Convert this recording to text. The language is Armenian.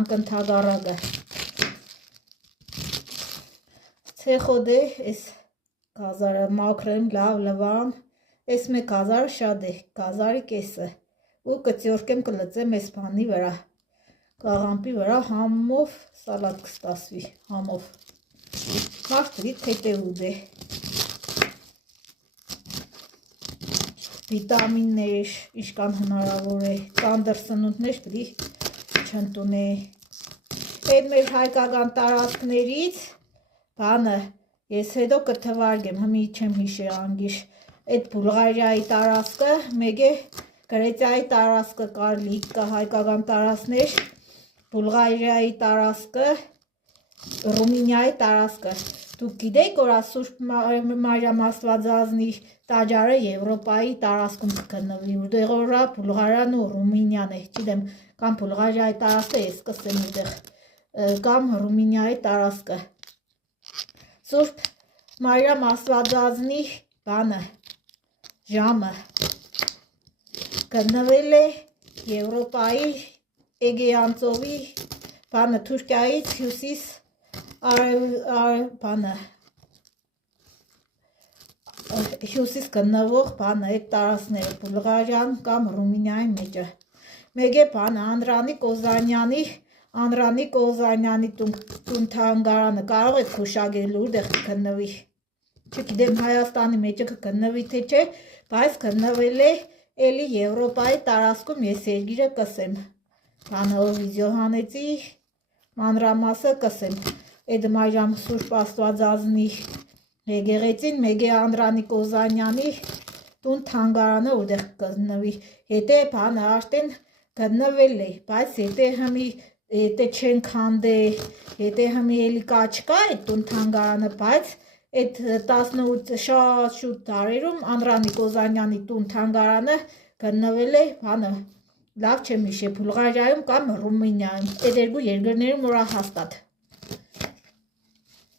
անկընդհագարակը ցեխոդե էս կազարը մաքրեմ լավ լվամ էս մեկ կազարը շատ է կազարի կեսը ու կծյորկեմ կլծեմ էս բանի վրա կաղամպի վրա համով սալատ կստասվի համով մարտի թեթե ուդե վիտամիններ իշքան հնարավոր է ծանր սնունդներ պիտի չընդունե այդ մեր հայկական տարածքներից բանը ես հետո կթվարկեմ հիմի չեմ հիշի անգիշ այդ Բուլղարիայի տարածքը մեկ է Գրեծիայի տարածքը կար լիք կա հայկական տարածքներ Բուլղարիայի տարածքը Ռումինիայի տարածքը դուք գիտեք որ Սուրբ Մարիամ Աստվածածնի տաճարը Եվրոպայի տարածքում կգտնվի որտեղ որ Բուլղարիան ու Ռումինիան է չգիտեմ կամ Բուլղարիայի տարածքը ես կսեմ այդտեղ կամ Ռումինիայի տարածքը Սուրբ Մարիամ Աստվածածնի բանը ժամը գտնվել է Եվրոպայի Էգեյան ծովի բանը Թուրքիայից հյուսիս բանը հյուսիս գտնվող բանը այդ տարածքները Բուլղարիան կամ Ռումինիայի մեջը մեկ է բանը Անդրանիկ Օզանյանի տուն-թանգարանը կարող եք հուշագել որտեղ կգտնվի չգիտեմ Հայաստանի մեջը կգտնվի թե չէ բայց գտնվել է էլի Եվրոպայի տարածքում ես երկիրը կսեմ բանը վիդեո հանեցի մանրամասը կսեմ այդ Մարիամ Սուրբ Աստվածածնի եկեղեցին մեկ է Անդրանիկ Օզանյանի տուն-թանգարանը որտեղ կգտնվի հետո բանը արդեն գտնվել է բայց հետո հիմի հետո չեն քանդե հետո հիմի էլի կա չկա այդ տուն-թանգարանը բայց այդ 18 շատ շուտ դարերում Անդրանիկ Օզանյանի տուն-թանգարանը գտնվել է բանը լավ չեմ հիշի Բուլղարիայում կամ Ռումինիայում այդ երկու երկրներում որ հաստատ